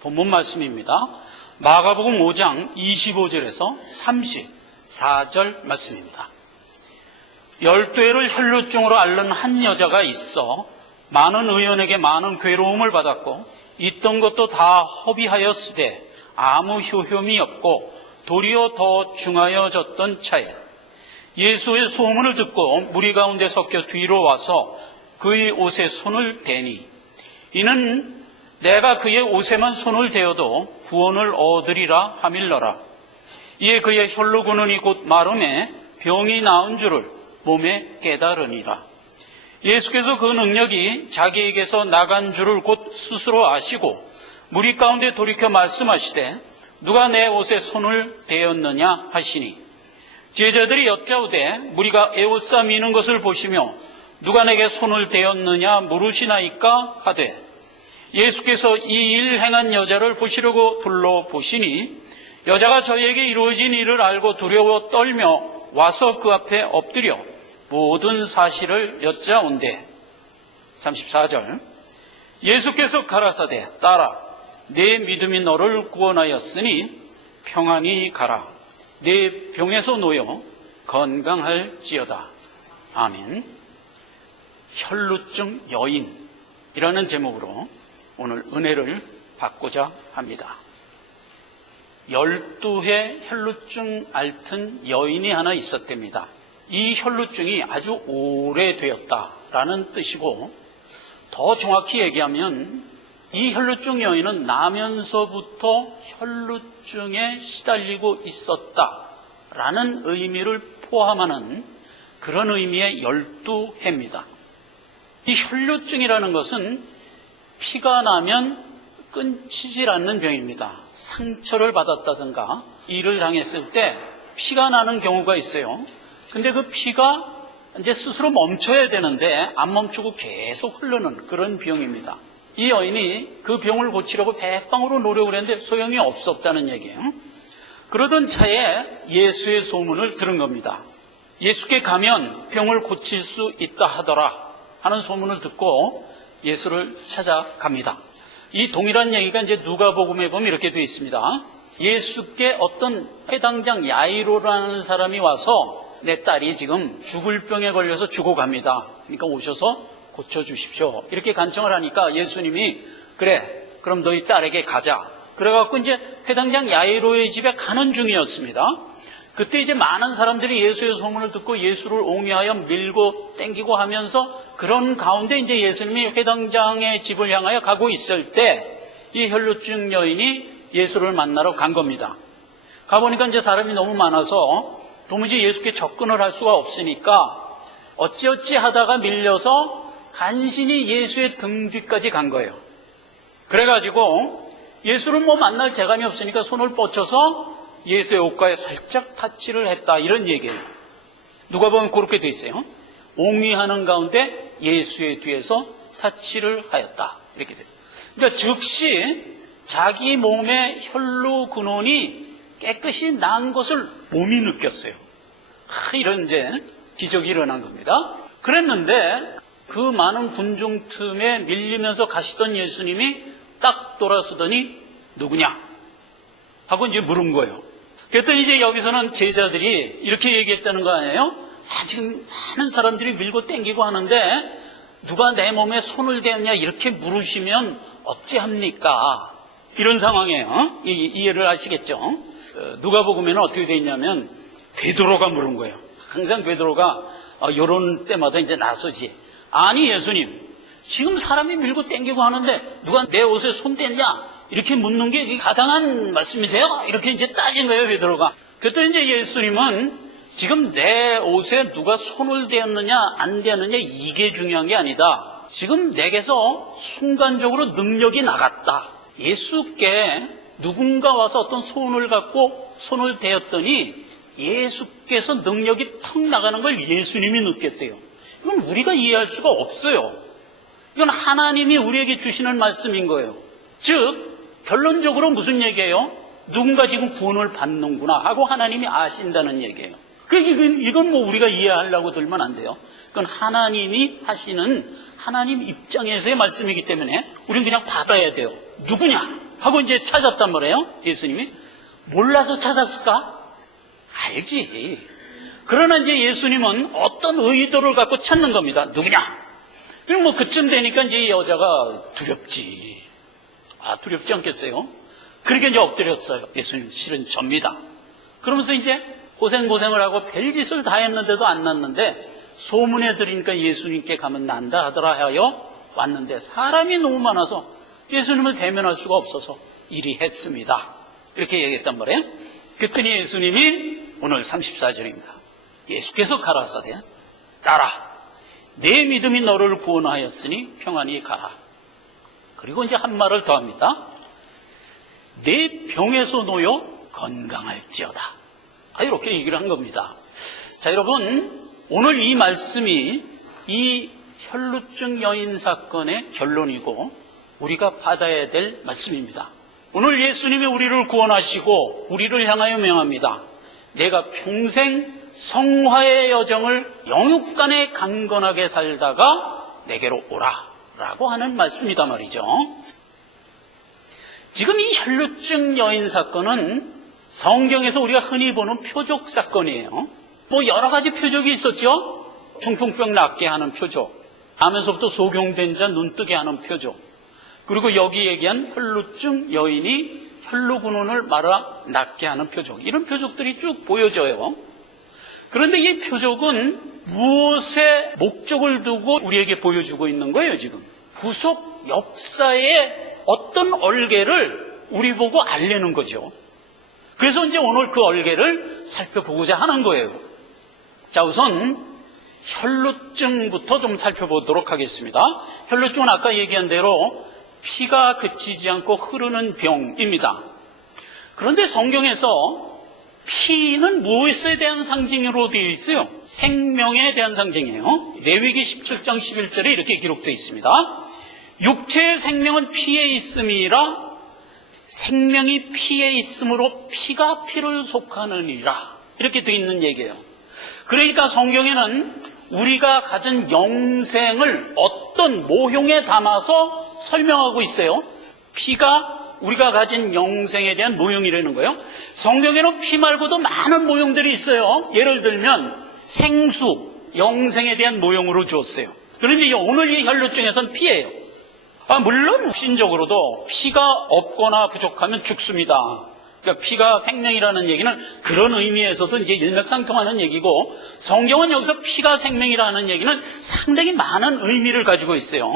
본문 말씀입니다. 마가복음 5장 25절에서 34절 말씀입니다. 12회를 혈루증으로 앓는 한 여자가 있어 많은 의원에게 많은 괴로움을 받았고 있던 것도 다 허비하였으되 아무 효험이 없고 도리어 더 중하여졌던 차에 예수의 소문을 듣고 무리 가운데 섞여 뒤로 와서 그의 옷에 손을 대니 이는 내가 그의 옷에만 손을 대어도 구원을 얻으리라 하밀러라. 이에 그의 혈루근원이 곧 마름에 병이 나은 줄을 몸에 깨달으니라. 예수께서 그 능력이 자기에게서 나간 줄을 곧 스스로 아시고 무리 가운데 돌이켜 말씀하시되 누가 내 옷에 손을 대었느냐 하시니 제자들이 여짜오되 무리가 에워싸 미는 것을 보시며 누가 내게 손을 대었느냐 물으시나이까 하되 예수께서 이 일 행한 여자를 보시려고 둘러보시니 여자가 저에게 이루어진 일을 알고 두려워 떨며 와서 그 앞에 엎드려 모든 사실을 여짜온대. 34절 예수께서 가라사대 딸아 내 믿음이 너를 구원하였으니 평안히 가라. 내 병에서 놓여 건강할지어다. 아멘. 혈루증 여인이라는 제목으로 오늘 은혜를 받고자 합니다. 12회 혈루증 앓던 여인이 하나 있었답니다. 이 혈루증이 아주 오래되었다라는 뜻이고 더 정확히 얘기하면 이 혈루증 여인은 나면서부터 혈루증에 시달리고 있었다라는 의미를 포함하는 그런 의미의 12해입니다. 이 혈루증이라는 것은 피가 나면 끊이질 않는 병입니다. 상처를 받았다든가 일을 당했을 때 피가 나는 경우가 있어요. 근데 그 피가 이제 스스로 멈춰야 되는데 안 멈추고 계속 흐르는 그런 병입니다. 이 여인이 그 병을 고치려고 백방으로 노력을 했는데 소용이 없었다는 얘기예요. 그러던 차에 예수의 소문을 들은 겁니다. 예수께 가면 병을 고칠 수 있다 하더라 하는 소문을 듣고 예수를 찾아갑니다. 이 동일한 얘기가 이제 누가복음에 보면 이렇게 되어 있습니다. 예수께 어떤 회당장 야이로라는 사람이 와서 내 딸이 지금 죽을 병에 걸려서 죽어갑니다. 그러니까 오셔서 고쳐주십시오. 이렇게 간청을 하니까 예수님이 그래 그럼 너희 딸에게 가자. 그래갖고 이제 회당장 야이로의 집에 가는 중이었습니다. 그때 이제 많은 사람들이 예수의 소문을 듣고 예수를 옹이하여 밀고 땡기고 하면서 그런 가운데 이제 예수님이 회당장의 집을 향하여 가고 있을 때 이 혈루증 여인이 예수를 만나러 간 겁니다. 가보니까 이제 사람이 너무 많아서 도무지 예수께 접근을 할 수가 없으니까 어찌어찌 하다가 밀려서 간신히 예수의 등 뒤까지 간 거예요. 그래가지고 예수를 뭐 만날 재간이 없으니까 손을 뻗쳐서 예수의 옷가에 살짝 타치를 했다 이런 얘기예요. 누가 보면 그렇게 돼 있어요. 옹이하는 가운데 예수의 뒤에서 타치를 하였다 이렇게 됐어요. 그러니까 즉시 자기 몸의 혈루 근원이 깨끗이 난 것을 몸이 느꼈어요. 이런 이제 기적이 일어난 겁니다. 그랬는데 그 많은 군중 틈에 밀리면서 가시던 예수님이 딱 돌아서더니 누구냐 하고 이제 물은 거예요. 그랬더니 이제 여기서는 제자들이 이렇게 얘기했다는 거 아니에요? 지금 많은 사람들이 밀고 땡기고 하는데 누가 내 몸에 손을 대었냐 이렇게 물으시면 어찌합니까? 이런 상황이에요. 이해를 하시겠죠? 누가복음에는 어떻게 돼 있냐면 베드로가 물은 거예요. 항상 베드로가 이런 때마다 이제 나서지. 아니 예수님 지금 사람이 밀고 땡기고 하는데 누가 내 옷에 손 댔냐? 이렇게 묻는 게 가당한 말씀이세요? 이렇게 이제 따진 거예요, 베드로가. 그때 이제 예수님은 지금 내 옷에 누가 손을 대었느냐, 안 대었느냐, 이게 중요한 게 아니다. 지금 내게서 순간적으로 능력이 나갔다. 예수께 누군가 와서 어떤 손을 갖고 손을 대었더니 예수께서 능력이 턱 나가는 걸 예수님이 느꼈대요. 이건 우리가 이해할 수가 없어요. 이건 하나님이 우리에게 주시는 말씀인 거예요. 즉, 결론적으로 무슨 얘기예요? 누군가 지금 구원을 받는구나 하고 하나님이 아신다는 얘기예요. 이건 뭐 우리가 이해하려고 들면 안 돼요. 그건 하나님이 하시는 하나님 입장에서의 말씀이기 때문에 우리는 그냥 받아야 돼요. 누구냐? 하고 이제 찾았단 말이에요. 예수님이. 몰라서 찾았을까? 알지. 그러나 이제 예수님은 어떤 의도를 갖고 찾는 겁니다. 누구냐? 그럼 뭐 그쯤 되니까 이제 이 여자가 두렵지. 두렵지 않겠어요? 그러니까 이제 엎드렸어요. 예수님, 실은 접니다. 그러면서 이제 고생을 하고 별짓을 다 했는데도 안 났는데 소문에 들으니까 예수님께 가면 난다 하더라 하여 왔는데 사람이 너무 많아서 예수님을 대면할 수가 없어서 이리 했습니다. 이렇게 얘기했단 말이에요. 그랬더니 예수님이 오늘 34절입니다. 예수께서 가라사대 따라 내 믿음이 너를 구원하였으니 평안히 가라. 그리고 이제 한 말을 더 합니다. 내 병에서 놓여 건강할지어다. 이렇게 얘기를 한 겁니다. 자, 여러분, 오늘 이 말씀이 이 혈루증 여인 사건의 결론이고 우리가 받아야 될 말씀입니다. 오늘 예수님이 우리를 구원하시고 우리를 향하여 명합니다. 내가 평생 성화의 여정을 영육간에 강건하게 살다가 내게로 오라 라고 하는 말씀이다 말이죠. 지금 이 혈루증 여인 사건은 성경에서 우리가 흔히 보는 표적 사건이에요. 뭐 여러 가지 표적이 있었죠. 중풍병 낫게 하는 표적, 하면서부터 소경된 자 눈 뜨게 하는 표적, 그리고 여기 얘기한 혈루증 여인이 혈루근원을 말아 낫게 하는 표적, 이런 표적들이 쭉 보여져요. 그런데 이 표적은 무엇의 목적을 두고 우리에게 보여주고 있는 거예요? 지금 구속 역사의 어떤 얼개를 우리 보고 알리는 거죠. 그래서 이제 오늘 그 얼개를 살펴보고자 하는 거예요. 자, 우선 혈루증부터 좀 살펴보도록 하겠습니다. 혈루증은 아까 얘기한 대로 피가 그치지 않고 흐르는 병입니다. 그런데 성경에서 피는 무엇에 대한 상징으로 되어 있어요? 생명에 대한 상징이에요. 레위기 17장 11절에 이렇게 기록되어 있습니다. 육체의 생명은 피에 있음이라 생명이 피에 있으므로 피가 피를 속하느니라, 이렇게 되어 있는 얘기예요. 그러니까 성경에는 우리가 가진 영생을 어떤 모형에 담아서 설명하고 있어요. 피가 우리가 가진 영생에 대한 모형이라는 거예요. 성경에는 피 말고도 많은 모형들이 있어요. 예를 들면 생수, 영생에 대한 모형으로 주었어요. 그런데 오늘 이 혈루증에서는 피예요. 물론 육신적으로도 피가 없거나 부족하면 죽습니다. 그러니까 피가 생명이라는 얘기는 그런 의미에서도 이제 일맥상통하는 얘기고, 성경은 여기서 피가 생명이라는 얘기는 상당히 많은 의미를 가지고 있어요.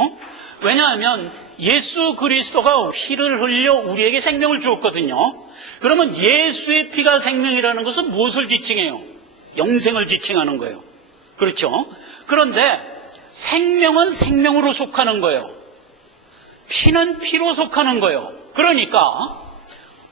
왜냐하면 예수 그리스도가 피를 흘려 우리에게 생명을 주었거든요. 그러면 예수의 피가 생명이라는 것은 무엇을 지칭해요? 영생을 지칭하는 거예요. 그렇죠? 그런데 생명은 생명으로 속하는 거예요. 피는 피로 속하는 거예요. 그러니까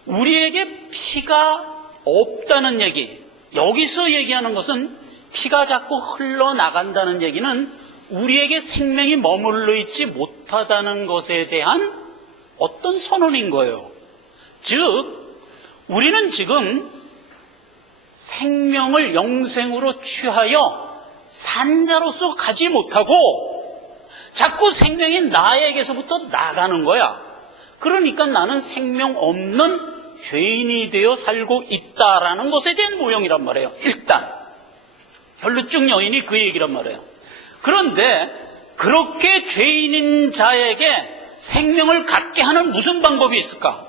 우리에게 피가 없다는 얘기, 여기서 얘기하는 것은 피가 자꾸 흘러나간다는 얘기는 우리에게 생명이 머물러 있지 못하다는 것에 대한 어떤 선언인 거예요. 즉, 우리는 지금 생명을 영생으로 취하여 산자로서 가지 못하고 자꾸 생명이 나에게서부터 나가는 거야. 그러니까 나는 생명 없는 죄인이 되어 살고 있다라는 것에 대한 모형이란 말이에요. 일단 혈루증 여인이 그 얘기란 말이에요. 그런데 그렇게 죄인인 자에게 생명을 갖게 하는 무슨 방법이 있을까?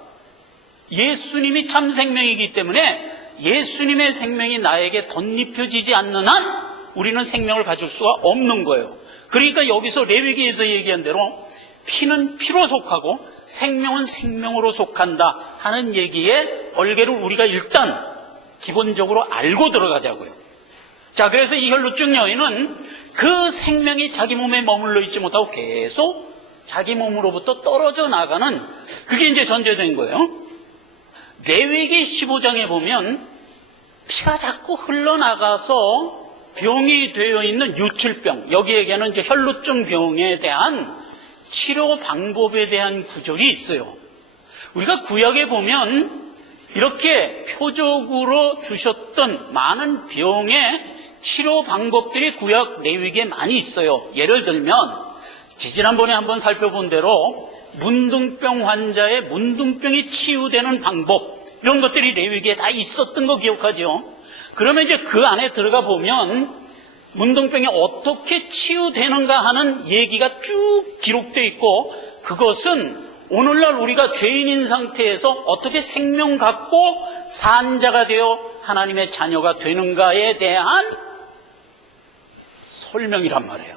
예수님이 참 생명이기 때문에 예수님의 생명이 나에게 덧입혀지지 않는 한 우리는 생명을 가질 수가 없는 거예요. 그러니까 여기서 레위기에서 얘기한 대로 피는 피로 속하고 생명은 생명으로 속한다 하는 얘기에 얼개를 우리가 일단 기본적으로 알고 들어가자고요. 자, 그래서 이 혈루증 여인은 그 생명이 자기 몸에 머물러 있지 못하고 계속 자기 몸으로부터 떨어져 나가는, 그게 이제 전제된 거예요. 레위기 15장에 보면 피가 자꾸 흘러나가서 병이 되어 있는 유출병, 여기 얘기하는 이제 혈루증 병에 대한 치료 방법에 대한 구절이 있어요. 우리가 구약에 보면 이렇게 표적으로 주셨던 많은 병의 치료 방법들이 구약 레위기에 많이 있어요. 예를 들면 지난번에 한번 살펴본 대로 문둥병 환자의 문둥병이 치유되는 방법, 이런 것들이 레위기에 다 있었던 거 기억하죠? 그러면 이제 그 안에 들어가 보면 문둥병이 어떻게 치유되는가 하는 얘기가 쭉 기록되어 있고, 그것은 오늘날 우리가 죄인인 상태에서 어떻게 생명 갖고 산자가 되어 하나님의 자녀가 되는가에 대한 설명이란 말이에요.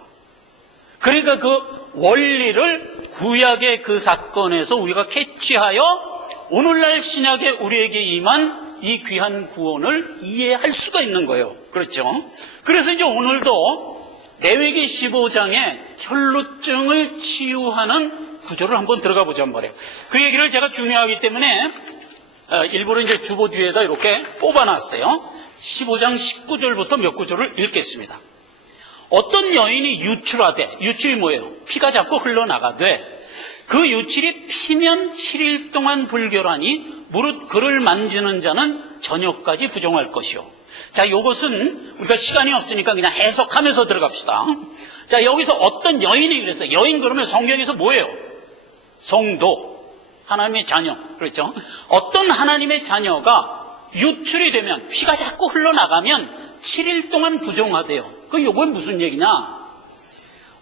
그러니까 그 원리를 구약의 그 사건에서 우리가 캐치하여 오늘날 신약에 우리에게 임한 이 귀한 구원을 이해할 수가 있는 거예요. 그렇죠? 그래서 이제 오늘도 레위기 15장에 혈루증을 치유하는 구조를 한번 들어가 보자는 말이에요. 그 얘기를 제가 중요하기 때문에 일부러 이제 주보 뒤에다 이렇게 뽑아놨어요. 15장 19절부터 몇 구절을 읽겠습니다. 어떤 여인이 유출하되, 유출이 뭐예요? 피가 자꾸 흘러나가되 그 유출이 피면 7일 동안 불결하니 무릇 그를 만지는 자는 저녁까지 부정할 것이요. 자, 이것은 우리가 시간이 없으니까 그냥 해석하면서 들어갑시다. 자, 여기서 어떤 여인이 그랬어요. 여인 그러면 성경에서 뭐예요? 성도, 하나님의 자녀, 그렇죠? 어떤 하나님의 자녀가 유출이 되면, 피가 자꾸 흘러나가면 7일 동안 부정하대요. 요건 무슨 얘기냐?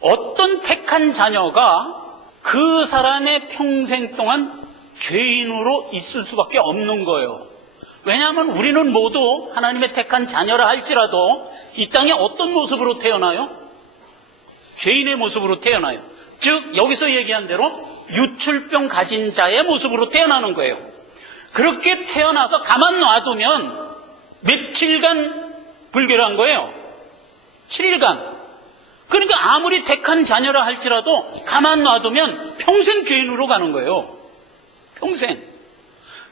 어떤 택한 자녀가 그 사람의 평생 동안 죄인으로 있을 수밖에 없는 거예요. 왜냐하면 우리는 모두 하나님의 택한 자녀라 할지라도 이 땅에 어떤 모습으로 태어나요? 죄인의 모습으로 태어나요. 즉 여기서 얘기한 대로 유출병 가진 자의 모습으로 태어나는 거예요. 그렇게 태어나서 가만 놔두면 며칠간 불결한 거예요. 7일간. 그러니까 아무리 택한 자녀라 할지라도 가만 놔두면 평생 죄인으로 가는 거예요. 평생.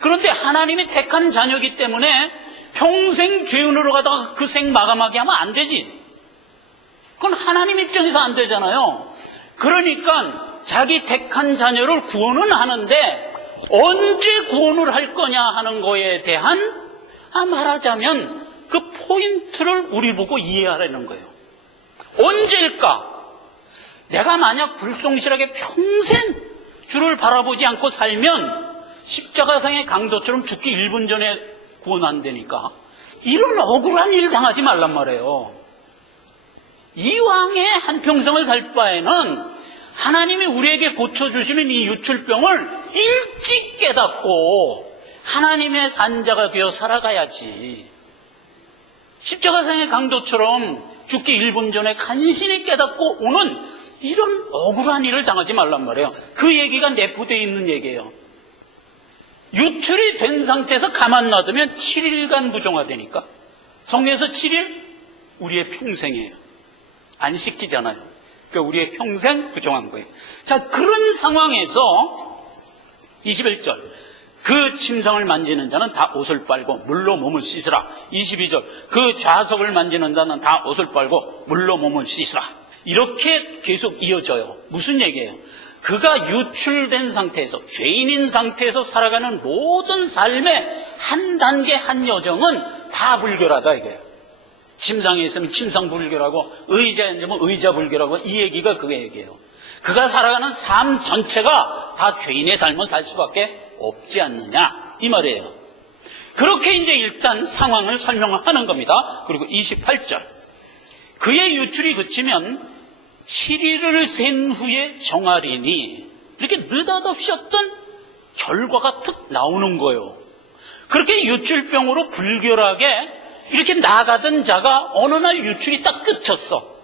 그런데 하나님이 택한 자녀이기 때문에 평생 죄인으로 가다가 그 생 마감하게 하면 안 되지. 그건 하나님 입장에서 안 되잖아요. 그러니까 자기 택한 자녀를 구원은 하는데 언제 구원을 할 거냐 하는 거에 대한 말하자면 그 포인트를 우리 보고 이해하라는 거예요. 언제일까? 내가 만약 불성실하게 평생 주를 바라보지 않고 살면 십자가상의 강도처럼 죽기 1분 전에 구원 안 되니까 이런 억울한 일 당하지 말란 말이에요. 이왕에 한평생을 살 바에는 하나님이 우리에게 고쳐주시는 이 유출병을 일찍 깨닫고 하나님의 산자가 되어 살아가야지. 십자가상의 강도처럼 죽기 1분 전에 간신히 깨닫고 오는 이런 억울한 일을 당하지 말란 말이에요. 그 얘기가 내포되어 있는 얘기예요. 유출이 된 상태에서 가만 놔두면 7일간 부정화되니까. 성경에서 7일? 우리의 평생이에요. 안 시키잖아요. 그러니까 우리의 평생 부정한 거예요. 자, 그런 상황에서 21절. 그 침상을 만지는 자는 다 옷을 빨고 물로 몸을 씻으라. 22절. 그 좌석을 만지는 자는 다 옷을 빨고 물로 몸을 씻으라. 이렇게 계속 이어져요. 무슨 얘기예요? 그가 유출된 상태에서, 죄인인 상태에서 살아가는 모든 삶의 한 단계 한 여정은 다 불결하다 이거예요. 침상에 있으면 침상 불결하고 의자에 앉으면 의자 불결하고 이 얘기가 그 얘기예요. 그가 살아가는 삶 전체가 다 죄인의 삶을 살 수밖에 없지 않느냐 이 말이에요. 그렇게 이제 일단 상황을 설명하는 겁니다. 그리고 28절. 그의 유출이 그치면 7일을 센 후에 정하리니, 이렇게 느닷없이 어떤 결과가 툭 나오는 거예요. 그렇게 유출병으로 불결하게 이렇게 나가던 자가 어느 날 유출이 딱 끝쳤어.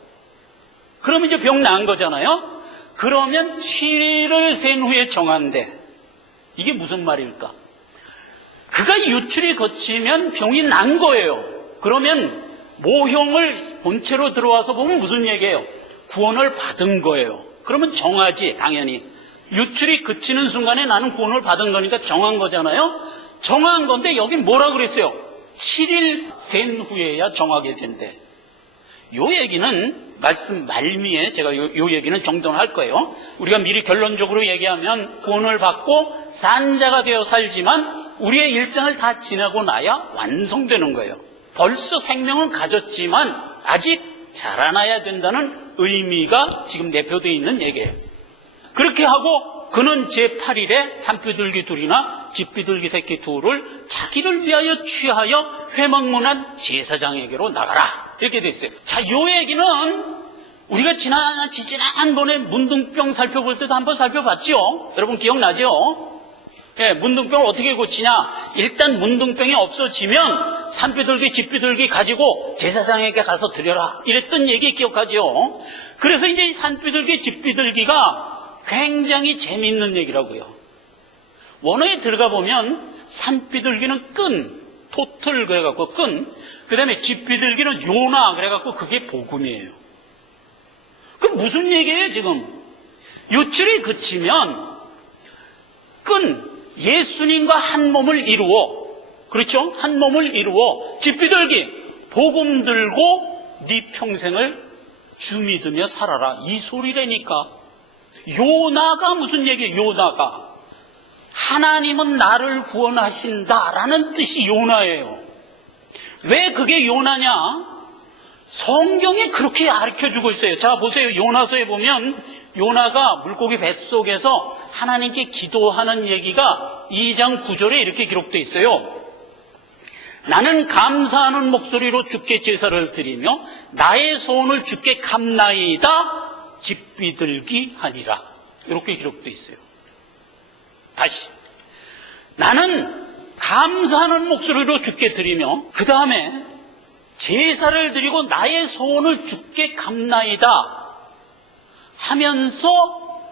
그러면 이제 병 나은 거잖아요. 그러면 7일을 센 후에 정한대. 이게 무슨 말일까? 그가 유출이 거치면 병이 난 거예요. 그러면 모형을 본체로 들어와서 보면 무슨 얘기예요? 구원을 받은 거예요. 그러면 정하지, 당연히. 유출이 그치는 순간에 나는 구원을 받은 거니까 정한 거잖아요. 정한 건데 여긴 뭐라 그랬어요? 7일 센 후에야 정하게 된대. 요 얘기는 말씀 말미에 제가 요 얘기는 정돈할 거예요. 우리가 미리 결론적으로 얘기하면 구원을 받고 산자가 되어 살지만 우리의 일생을 다 지나고 나야 완성되는 거예요. 벌써 생명은 가졌지만 아직 자라나야 된다는 의미가 지금 내포되어 있는 얘기예요. 그렇게 하고 그는 제8일에 산비둘기 둘이나 집비둘기 새끼 둘을 자기를 위하여 취하여 회막문안 제사장에게로 나가라, 이렇게 돼 있어요. 자, 요 얘기는 우리가 지난번에 문둥병 살펴볼 때도 한번 살펴봤죠. 여러분 기억나죠? 예, 문둥병을 어떻게 고치냐? 일단 문둥병이 없어지면 산비둘기, 집비둘기 가지고 제사장에게 가서 드려라, 이랬던 얘기 기억하죠? 그래서 이제 이 산비둘기, 집비둘기가 굉장히 재미있는 얘기라고요. 원어에 들어가 보면 산비둘기는 끈, 토틀 그래갖고 끈, 그 다음에 집비둘기는 요나 그래갖고 그게 복음이에요. 그 무슨 얘기예요 지금? 유출이 그치면 끈, 예수님과 한 몸을 이루어, 그렇죠? 한 몸을 이루어 집비둘기 복음 들고 네 평생을 주 믿으며 살아라, 이 소리라니까. 요나가 무슨 얘기예요? 요나가 하나님은 나를 구원하신다라는 뜻이 요나예요. 왜 그게 요나냐? 성경에 그렇게 가르쳐주고 있어요. 자, 보세요. 요나서에 보면 요나가 물고기 뱃속에서 하나님께 기도하는 얘기가 2장 9절에 이렇게 기록되어 있어요. 나는 감사하는 목소리로 주께 제사를 드리며 나의 소원을 주께 감나이다 집비둘기 하니라, 이렇게 기록되어 있어요. 다시, 나는 감사하는 목소리로 주께 드리며 그 다음에 제사를 드리고 나의 소원을 주께 감나이다 하면서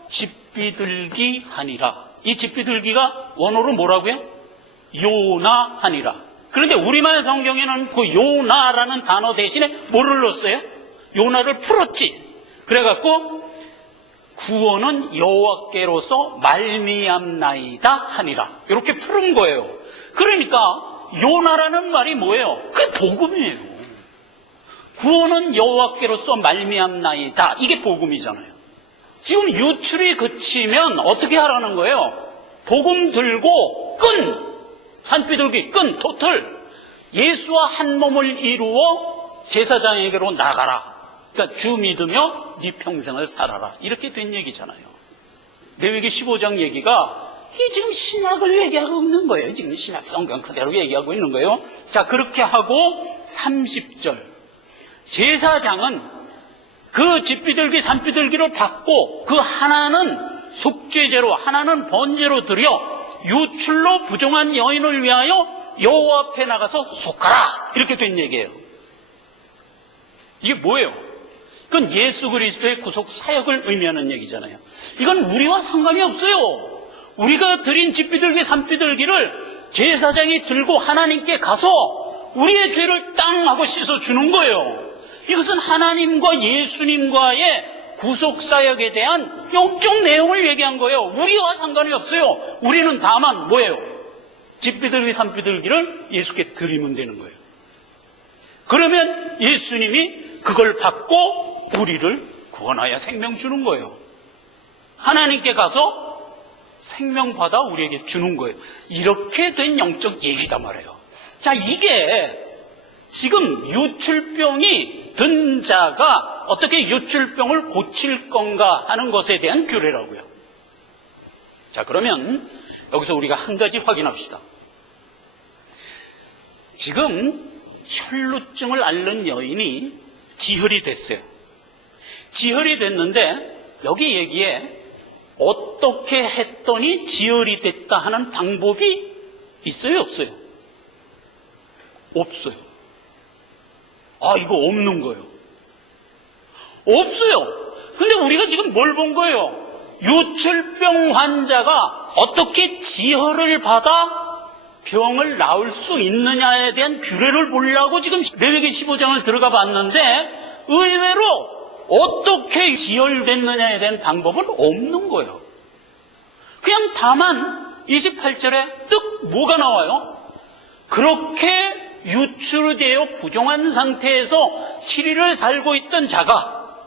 집비둘기 하니라. 이 집비둘기가 원어로 뭐라고요? 요나 하니라. 그런데 우리말 성경에는 그 요나라는 단어 대신에 뭐를 넣었어요? 요나를 풀었지. 그래갖고 구원은 여호와께로서 말미암나이다 하니라, 이렇게 푸른 거예요. 그러니까 요나라는 말이 뭐예요? 그게 복음이에요. 구원은 여호와께로서 말미암나이다, 이게 복음이잖아요. 지금 유출이 그치면 어떻게 하라는 거예요? 복음 들고 끈, 산비둘기 끈, 토틀, 예수와 한 몸을 이루어 제사장에게로 나가라. 그러니까 주 믿으며 네 평생을 살아라, 이렇게 된 얘기잖아요. 레위기 15장 얘기가 이게 지금 신약을 얘기하고 있는 거예요. 지금 신약 성경 그대로 얘기하고 있는 거예요. 자, 그렇게 하고 30절, 제사장은 그 집비둘기 산비둘기를 받고 그 하나는 속죄제로 하나는 번제로 드려 유출로 부정한 여인을 위하여 여호와 앞에 나가서 속하라, 이렇게 된 얘기예요. 이게 뭐예요? 그건 예수 그리스도의 구속 사역을 의미하는 얘기잖아요. 이건 우리와 상관이 없어요. 우리가 드린 집비둘기 산비둘기를 제사장이 들고 하나님께 가서 우리의 죄를 땅 하고 씻어주는 거예요. 이것은 하나님과 예수님과의 구속 사역에 대한 영적 내용을 얘기한 거예요. 우리와 상관이 없어요. 우리는 다만 뭐예요? 집비둘기 산비둘기를 예수께 드리면 되는 거예요. 그러면 예수님이 그걸 받고 우리를 구원하여 생명 주는 거예요. 하나님께 가서 생명 받아 우리에게 주는 거예요. 이렇게 된 영적 얘기단 말이에요. 자, 이게 지금 유출병이 든 자가 어떻게 유출병을 고칠 건가 하는 것에 대한 규례라고요. 자, 그러면 여기서 우리가 한 가지 확인합시다. 지금 혈루증을 앓는 여인이 지혈이 됐어요. 지혈이 됐는데 여기 얘기에 어떻게 했더니 지혈이 됐다 하는 방법이 있어요, 없어요? 없어요. 아, 이거 없는 거예요. 없어요. 근데 우리가 지금 뭘 본 거예요? 유출병 환자가 어떻게 지혈을 받아 병을 나을 수 있느냐에 대한 규례를 보려고 지금 레위기 15장을 들어가 봤는데 의외로 어떻게 지혈됐느냐에 대한 방법은 없는 거예요. 그냥 다만 28절에 뜻 뭐가 나와요? 그렇게 유출되어 부정한 상태에서 7일을 살고 있던 자가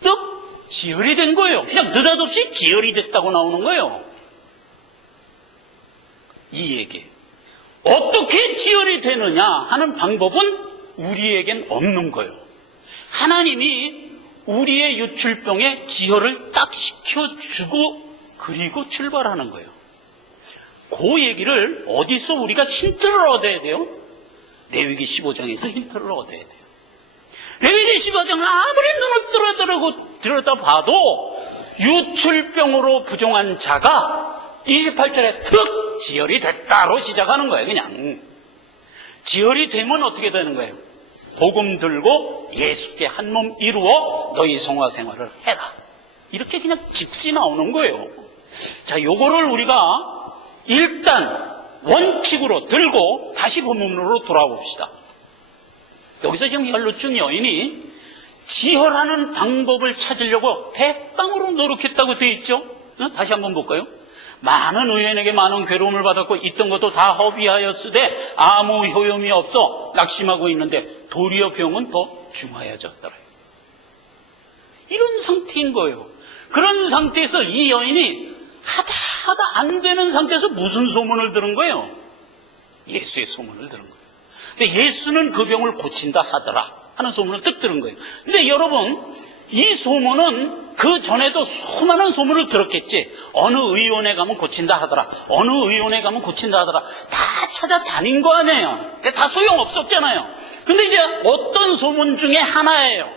뜻 지혈이 된 거예요. 그냥 느닷없이 지혈이 됐다고 나오는 거예요. 이 얘기. 어떻게 지혈이 되느냐 하는 방법은 우리에겐 없는 거예요. 하나님이 우리의 유출병에 지혈을 딱 시켜주고 그리고 출발하는 거예요. 그 얘기를 어디서 우리가 힌트를 얻어야 돼요? 레위기 15장에서 힌트를 얻어야 돼요. 레위기 15장은 아무리 눈을 들여다봐도 유출병으로 부종한 자가 28절에 특 지혈이 됐다로 시작하는 거예요. 그냥 지혈이 되면 어떻게 되는 거예요? 복음 들고 예수께 한 몸 이루어 너희 성화 생활을 해라. 이렇게 그냥 즉시 나오는 거예요. 자, 요거를 우리가 일단 원칙으로 들고 다시 본문으로 돌아봅시다. 여기서 지금 혈루증 여인이 지혈하는 방법을 찾으려고 백방으로 노력했다고 되어 있죠. 다시 한번 볼까요? 많은 의인에게 많은 괴로움을 받았고 있던 것도 다 허비하였으되 아무 효용이 없어 낙심하고 있는데 도리어 병은 더 중하여졌더라. 이런 상태인 거예요. 그런 상태에서 이 여인이 하다 안 되는 상태에서 무슨 소문을 들은 거예요? 예수의 소문을 들은 거예요. 근데 예수는 그 병을 고친다 하더라 하는 소문을 뜩 들은 거예요. 근데 여러분, 이 소문은 그 전에도 수많은 소문을 들었겠지. 어느 의원에 가면 고친다 하더라, 어느 의원에 가면 고친다 하더라, 다 찾아다닌 거 아니에요. 다 소용없었잖아요. 근데 이제 어떤 소문 중에 하나예요.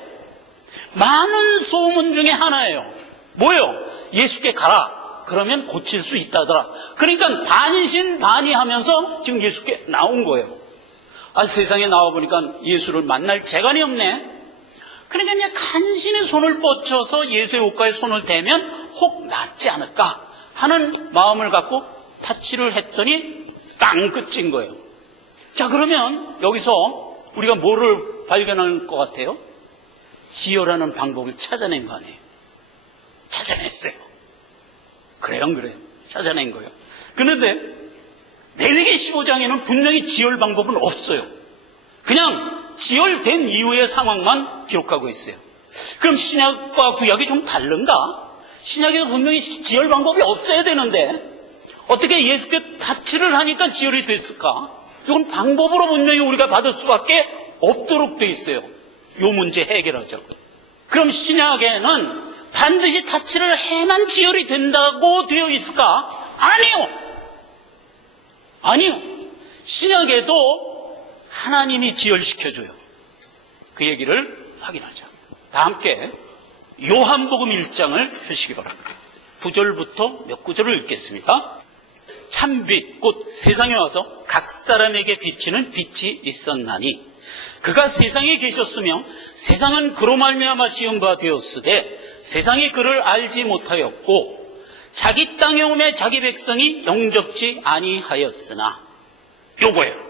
많은 소문 중에 하나예요. 뭐예요? 예수께 가라, 그러면 고칠 수 있다더라. 그러니까 반신반의하면서 지금 예수께 나온 거예요. 세상에 나와보니까 예수를 만날 재간이 없네. 그러니까 그냥 간신히 손을 뻗쳐서 예수의 옷가에 손을 대면 혹 낫지 않을까 하는 마음을 갖고 타치를 했더니 땅 끝인 거예요. 자, 그러면 여기서 우리가 뭐를 발견할 것 같아요? 지혈하는 방법을 찾아낸 거 아니에요? 찾아냈어요. 그래요, 안 그래요? 찾아낸 거예요. 그런데 레위기 15장에는 분명히 지혈 방법은 없어요. 그냥 지혈된 이후의 상황만 기록하고 있어요. 그럼 신약과 구약이 좀 다른가? 신약에도 분명히 지혈 방법이 없어야 되는데 어떻게 예수께 타치를 하니까 지혈이 됐을까? 이건 방법으로 분명히 우리가 받을 수밖에 없도록 돼 있어요. 이 문제 해결하자고요. 그럼 신약에는 반드시 타치를 해만 지혈이 된다고 되어 있을까? 아니요. 신약에도 하나님이 지혈시켜줘요. 그 얘기를 확인하자. 다 함께 요한복음 1장을 펴시기 바랍니다. 9절부터 몇 구절을 읽겠습니다. 참빛 곧 세상에 와서 각 사람에게 비치는 빛이 있었나니 그가 세상에 계셨으며 세상은 그로 말미암아 지은 바 되었으되 세상이 그를 알지 못하였고 자기 땅에 오매 자기 백성이 영접지 아니하였으나 요거예요.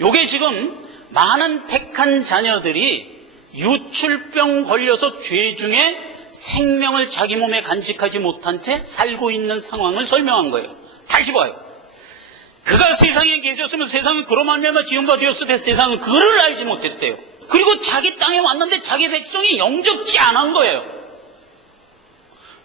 요게 지금 많은 택한 자녀들이 유출병 걸려서 죄 중에 생명을 자기 몸에 간직하지 못한 채 살고 있는 상황을 설명한 거예요. 다시 봐요. 그가 세상에 계셨으면 세상은 그로 말미암아 지은 바 되었으되 세상은 그를 알지 못했대요. 그리고 자기 땅에 왔는데 자기 백성이 영접지 않은 거예요.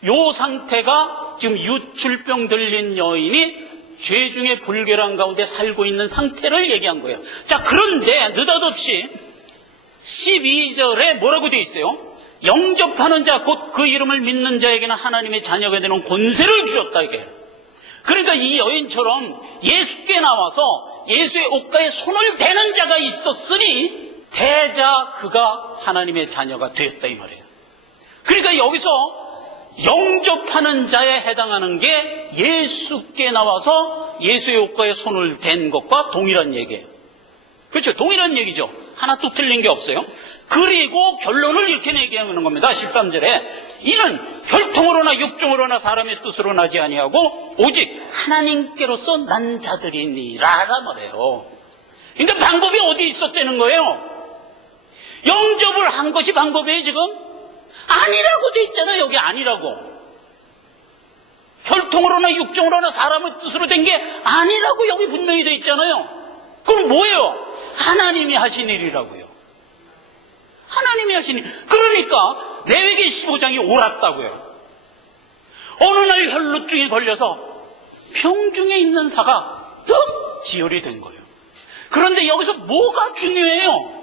요 상태가 지금 유출병 들린 여인이 죄 중에 불결한 가운데 살고 있는 상태를 얘기한 거예요. 자, 그런데 느닷없이 12절에 뭐라고 되어 있어요? 영접하는 자, 곧 그 이름을 믿는 자에게는 하나님의 자녀가 되는 권세를 주셨다, 이게. 그러니까 이 여인처럼 예수께 나와서 예수의 옷가에 손을 대는 자가 있었으니 대자 그가 하나님의 자녀가 되었다, 이 말이에요. 그러니까 여기서 영접하는 자에 해당하는 게 예수께 나와서 예수의 옷가에 손을 댄 것과 동일한 얘기예요. 그렇죠? 동일한 얘기죠. 하나도 틀린 게 없어요. 그리고 결론을 이렇게 얘기하는 겁니다. 13절에 이는 혈통으로나 육종으로나 사람의 뜻으로 나지 아니하고 오직 하나님께로서 난 자들이니라 말해요. 그러니까 방법이 어디 있었다는 거예요? 영접을 한 것이 방법이에요, 지금? 아니라고 돼 있잖아요. 여기 아니라고. 혈통으로나 육종으로나 사람의 뜻으로 된 게 아니라고 여기 분명히 돼 있잖아요. 그럼 뭐예요? 하나님이 하신 일이라고요. 하나님이 하신 일. 그러니까 레위기 15장이 옳았다고요. 어느 날 혈루증에 걸려서 병중에 있는 사가 뚝 지혈이 된 거예요. 그런데 여기서 뭐가 중요해요?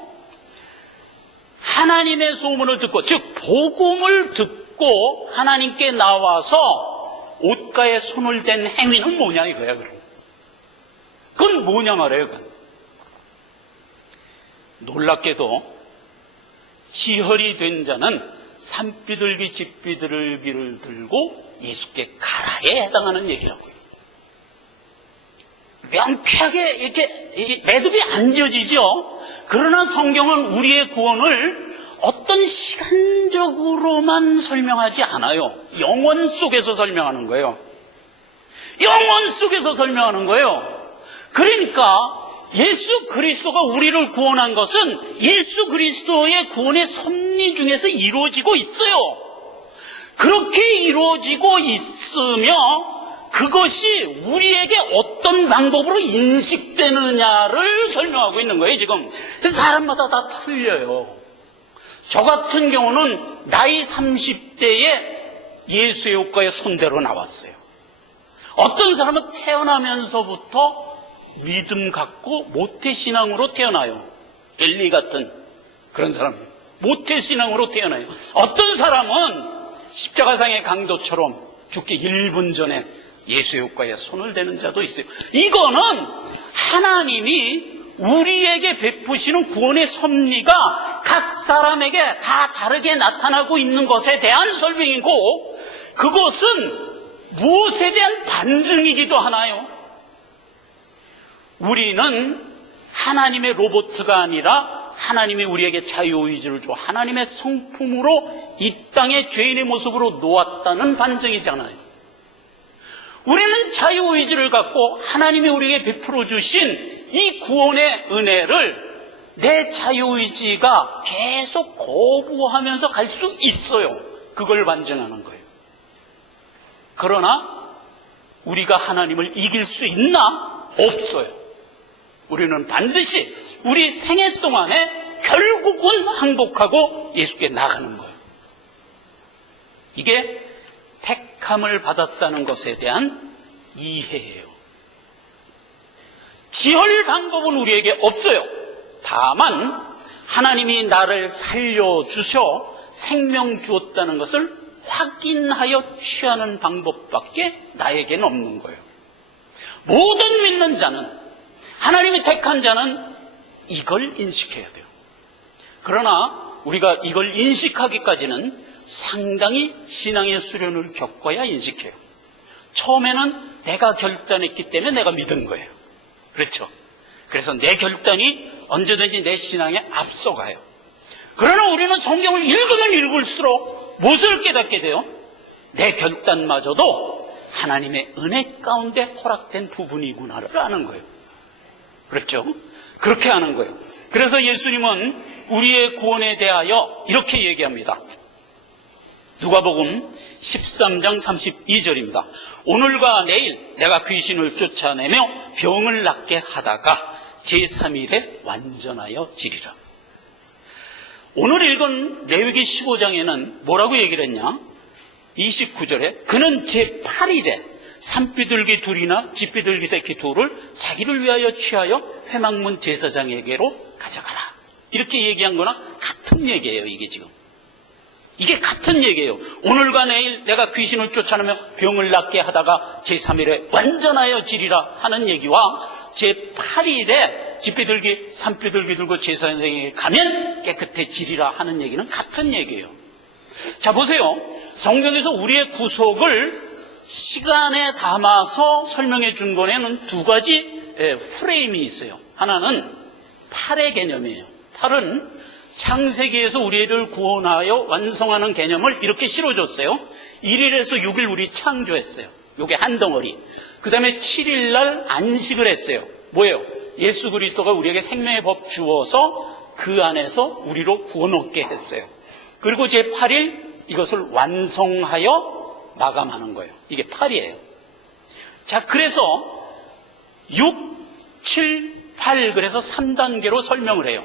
하나님의 소문을 듣고, 즉 복음을 듣고 하나님께 나와서 옷가에 손을 댄 행위는 뭐냐 이거야. 그건 뭐냐 말이에요. 그건. 놀랍게도 지혈이 된 자는 산비둘기 집비둘기를 들고 예수께 가라에 해당하는 얘기라고요. 명쾌하게 이렇게 매듭이 안 지어지죠. 그러나 성경은 우리의 구원을 어떤 시간적으로만 설명하지 않아요. 영원 속에서 설명하는 거예요. 영원 속에서 설명하는 거예요. 그러니까 예수 그리스도가 우리를 구원한 것은 예수 그리스도의 구원의 섭리 중에서 이루어지고 있어요. 그렇게 이루어지고 있으며 그것이 우리에게 어떤 방법으로 인식되느냐를 설명하고 있는 거예요, 지금. 사람마다 다 틀려요. 저 같은 경우는 나이 30대에 예수의 옷가에 손대러 나왔어요. 어떤 사람은 태어나면서부터 믿음 갖고 모태신앙으로 태어나요. 엘리 같은 그런 사람이에요. 모태신앙으로 태어나요. 어떤 사람은 십자가상의 강도처럼 죽기 1분 전에 예수의 옷가에 손을 대는 자도 있어요. 이거는 하나님이 우리에게 베푸시는 구원의 섭리가 각 사람에게 다 다르게 나타나고 있는 것에 대한 설명이고, 그것은 무엇에 대한 반증이기도 하나요? 우리는 하나님의 로봇가 아니라 하나님이 우리에게 자유의지를 줘 하나님의 성품으로 이 땅에 죄인의 모습으로 놓았다는 반증이잖아요. 우리는 자유의지를 갖고 하나님이 우리에게 베풀어 주신 이 구원의 은혜를 내 자유의지가 계속 거부하면서 갈 수 있어요. 그걸 반증하는 거예요. 그러나 우리가 하나님을 이길 수 있나? 없어요. 우리는 반드시 우리 생애 동안에 결국은 항복하고 예수께 나가는 거예요. 이게 택함을 받았다는 것에 대한 이해예요. 지혈 방법은 우리에게 없어요. 다만 하나님이 나를 살려주셔 생명 주었다는 것을 확인하여 취하는 방법밖에 나에게는 없는 거예요. 모든 믿는 자는, 하나님이 택한 자는 이걸 인식해야 돼요. 그러나 우리가 이걸 인식하기까지는 상당히 신앙의 수련을 겪어야 인식해요. 처음에는 내가 결단했기 때문에 내가 믿은 거예요. 그렇죠? 그래서 내 결단이 언제든지 내 신앙에 앞서가요. 그러나 우리는 성경을 읽으면 읽을수록 무엇을 깨닫게 돼요? 내 결단마저도 하나님의 은혜 가운데 허락된 부분이구나를 아는 거예요. 그렇죠? 그렇게 아는 거예요. 그래서 예수님은 우리의 구원에 대하여 이렇게 얘기합니다. 누가복음 13장 32절입니다. 오늘과 내일 내가 귀신을 쫓아내며 병을 낫게 하다가 제3일에 완전하여 지리라. 오늘 읽은 레위기 15장에는 뭐라고 얘기를 했냐? 29절에 그는 제8일에 산비둘기 둘이나 집비둘기 새끼 둘을 자기를 위하여 취하여 회막문 제사장에게로 가져가라. 이렇게 얘기한 거나 같은 얘기예요. 이게 지금 이게 같은 얘기예요. 오늘과 내일 내가 귀신을 쫓아내며 병을 낫게 하다가 제3일에 완전하여 지리라 하는 얘기와 제8일에 집비둘기 산비둘기 들고 제사장에게 가면 깨끗해지리라 하는 얘기는 같은 얘기예요. 자, 보세요. 성경에서 우리의 구속을 시간에 담아서 설명해 준 거에는 두 가지 프레임이 있어요. 하나는 팔의 개념이에요. 팔은 창세기에서 우리를 구원하여 완성하는 개념을 이렇게 실어줬어요. 1일에서 6일 우리 창조했어요. 요게 한 덩어리. 그 다음에 7일 날 안식을 했어요. 뭐예요? 예수 그리스도가 우리에게 생명의 법 주어서 그 안에서 우리로 구원 얻게 했어요. 그리고 제 8일 이것을 완성하여 마감하는 거예요. 이게 8이에요. 자, 그래서 6, 7, 8 그래서 3단계로 설명을 해요.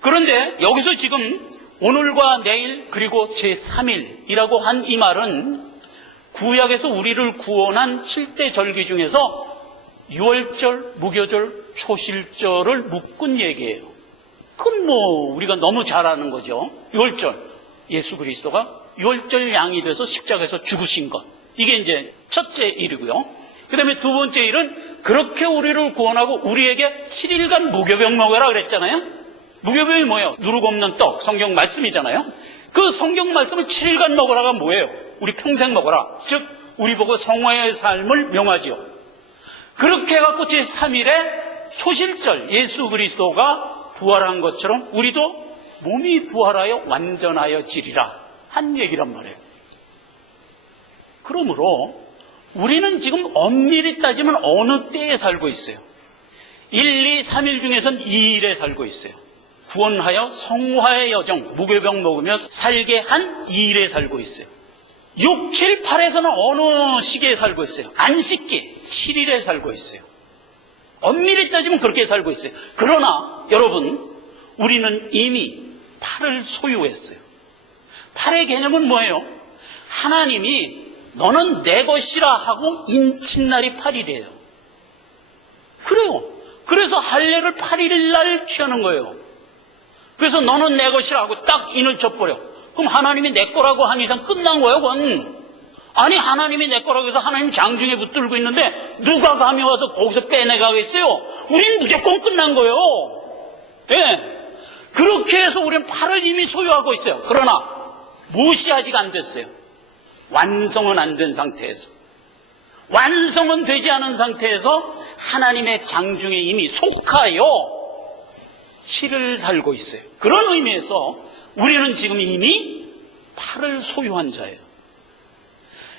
그런데 여기서 지금 오늘과 내일 그리고 제3일이라고 한 이 말은 구약에서 우리를 구원한 7대 절기 중에서 유월절, 무교절, 초실절을 묶은 얘기예요. 그건 뭐 우리가 너무 잘 아는 거죠. 유월절, 예수 그리스도가 유월절 양이 돼서 십자가에서 죽으신 것, 이게 이제 첫째 일이고요. 그 다음에 두 번째 일은 그렇게 우리를 구원하고 우리에게 7일간 무교병 먹으라 그랬잖아요. 무교병이 뭐예요? 누룩 없는 떡, 성경 말씀이잖아요. 그 성경 말씀을 7일간 먹으라가 뭐예요? 우리 평생 먹어라. 즉 우리 보고 성화의 삶을 명하지요. 그렇게 해갖고 제3일에 초실절, 예수 그리스도가 부활한 것처럼 우리도 몸이 부활하여 완전하여 지리라 한 얘기란 말이에요. 그러므로 우리는 지금 엄밀히 따지면 어느 때에 살고 있어요? 1, 2, 3일 중에선 2일에 살고 있어요. 구원하여 성화의 여정, 무교병 먹으며 살게 한 2일에 살고 있어요. 6, 7, 8에서는 어느 시기에 살고 있어요? 안식기 7일에 살고 있어요. 엄밀히 따지면 그렇게 살고 있어요. 그러나 여러분, 우리는 이미 8을 소유했어요. 8의 개념은 뭐예요? 하나님이 너는 내 것이라 하고 인친 날이 8일이에요. 그래요. 그래서 할례를 8일 날 취하는 거예요. 그래서 너는 내 것이라 하고 딱 인을 쳐버려. 그럼 하나님이 내 거라고 한 이상 끝난 거예요, 그건. 아니, 하나님이 내 거라고 해서 하나님 장중에 붙들고 있는데 누가 감히 와서 거기서 빼내가겠어요? 우린 무조건 끝난 거예요. 예. 그렇게 해서 우리는 8을 이미 소유하고 있어요. 그러나 무엇이 아직 안 됐어요? 완성은 안 된 상태에서, 완성은 되지 않은 상태에서 하나님의 장중에 이미 속하여 7을 살고 있어요. 그런 의미에서 우리는 지금 이미 8을 소유한 자예요.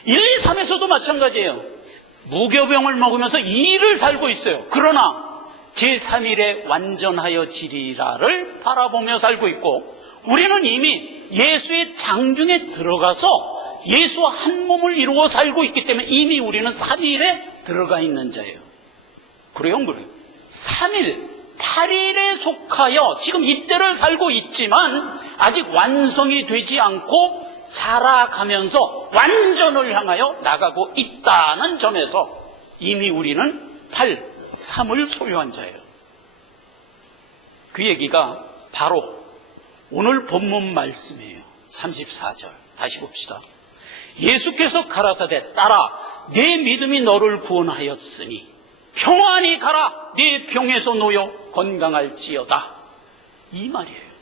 1, 2, 3에서도 마찬가지예요. 무교병을 먹으면서 2일을 살고 있어요. 그러나 제3일에 완전하여 지리라를 바라보며 살고 있고, 우리는 이미 예수의 장중에 들어가서 예수와 한 몸을 이루어 살고 있기 때문에 이미 우리는 3일에 들어가 있는 자예요. 그래요? 그래요? 3일, 8일에 속하여 지금 이때를 살고 있지만 아직 완성이 되지 않고 자라가면서 완전을 향하여 나가고 있다는 점에서 이미 우리는 8, 3을 소유한 자예요. 그 얘기가 바로 오늘 본문 말씀이에요. 34절 다시 봅시다. 예수께서 가라사대 따라 내 믿음이 너를 구원하였으니 평안히 가라 네 병에서 놓여 건강할지어다. 이 말이에요.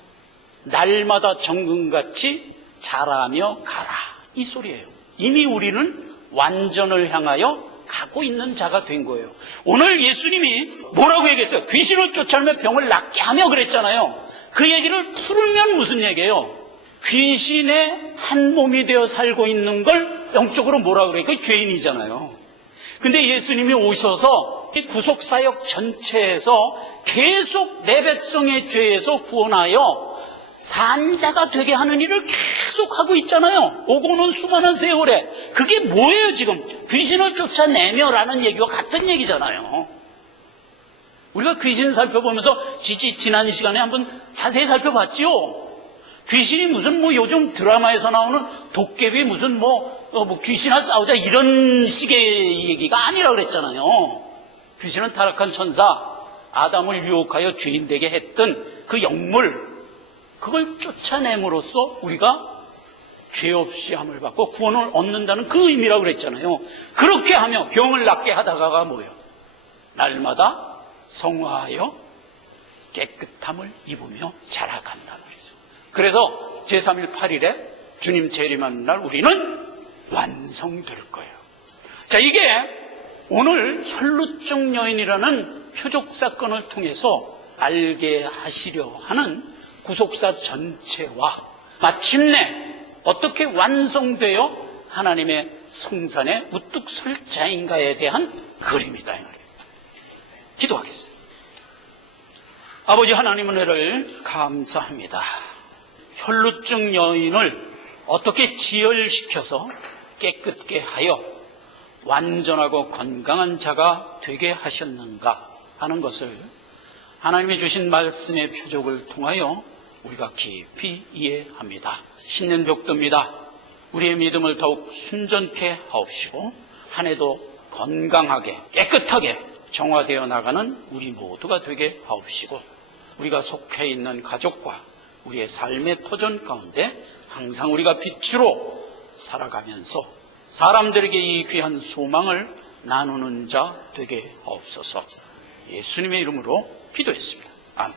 날마다 정금같이 자라며 가라, 이 소리예요. 이미 우리는 완전을 향하여 가고 있는 자가 된 거예요. 오늘 예수님이 뭐라고 얘기했어요? 귀신을 쫓아내며 병을 낫게 하며 그랬잖아요. 그 얘기를 풀면 무슨 얘기예요? 귀신의 한 몸이 되어 살고 있는 걸 영적으로 뭐라고 그래요? 그게 죄인이잖아요. 근데 예수님이 오셔서 이 구속사역 전체에서 계속 내 백성의 죄에서 구원하여 산자가 되게 하는 일을 계속 하고 있잖아요. 오고는 수많은 세월에. 그게 뭐예요 지금? 귀신을 쫓아내며라는 얘기와 같은 얘기잖아요. 우리가 귀신 살펴보면서 지난 시간에 한번 자세히 살펴봤지요. 귀신이 무슨 뭐 요즘 드라마에서 나오는 도깨비 무슨 뭐 귀신과 싸우자 이런 식의 얘기가 아니라 그랬잖아요. 귀신은 타락한 천사 아담을 유혹하여 죄인 되게 했던 그 영물, 그걸 쫓아냄으로써 우리가 죄 없이 함을 받고 구원을 얻는다는 그 의미라고 그랬잖아요. 그렇게 하며 병을 낫게 하다가가 뭐예요? 날마다 성화하여 깨끗함을 입으며 자라간다 말이죠. 그래서 제3일 8일에 주님 재림하는 날 우리는 완성될 거예요. 자, 이게 오늘 혈루증 여인이라는 표적 사건을 통해서 알게 하시려 하는 구속사 전체와 마침내 어떻게 완성되어 하나님의 성산에 우뚝 설 자인가에 대한 그림이다. 기도하겠습니다. 아버지 하나님 은혜를 감사합니다. 혈루증 여인을 어떻게 지혈시켜서 깨끗게 하여 완전하고 건강한 자가 되게 하셨는가 하는 것을 하나님이 주신 말씀의 표적을 통하여 우리가 깊이 이해합니다. 신년 벽도입니다. 우리의 믿음을 더욱 순전케 하옵시고 한 해도 건강하게 깨끗하게 정화되어 나가는 우리 모두가 되게 하옵시고 우리가 속해 있는 가족과 우리의 삶의 터전 가운데 항상 우리가 빛으로 살아가면서 사람들에게 이 귀한 소망을 나누는 자 되게 하옵소서. 예수님의 이름으로 기도했습니다. 아멘.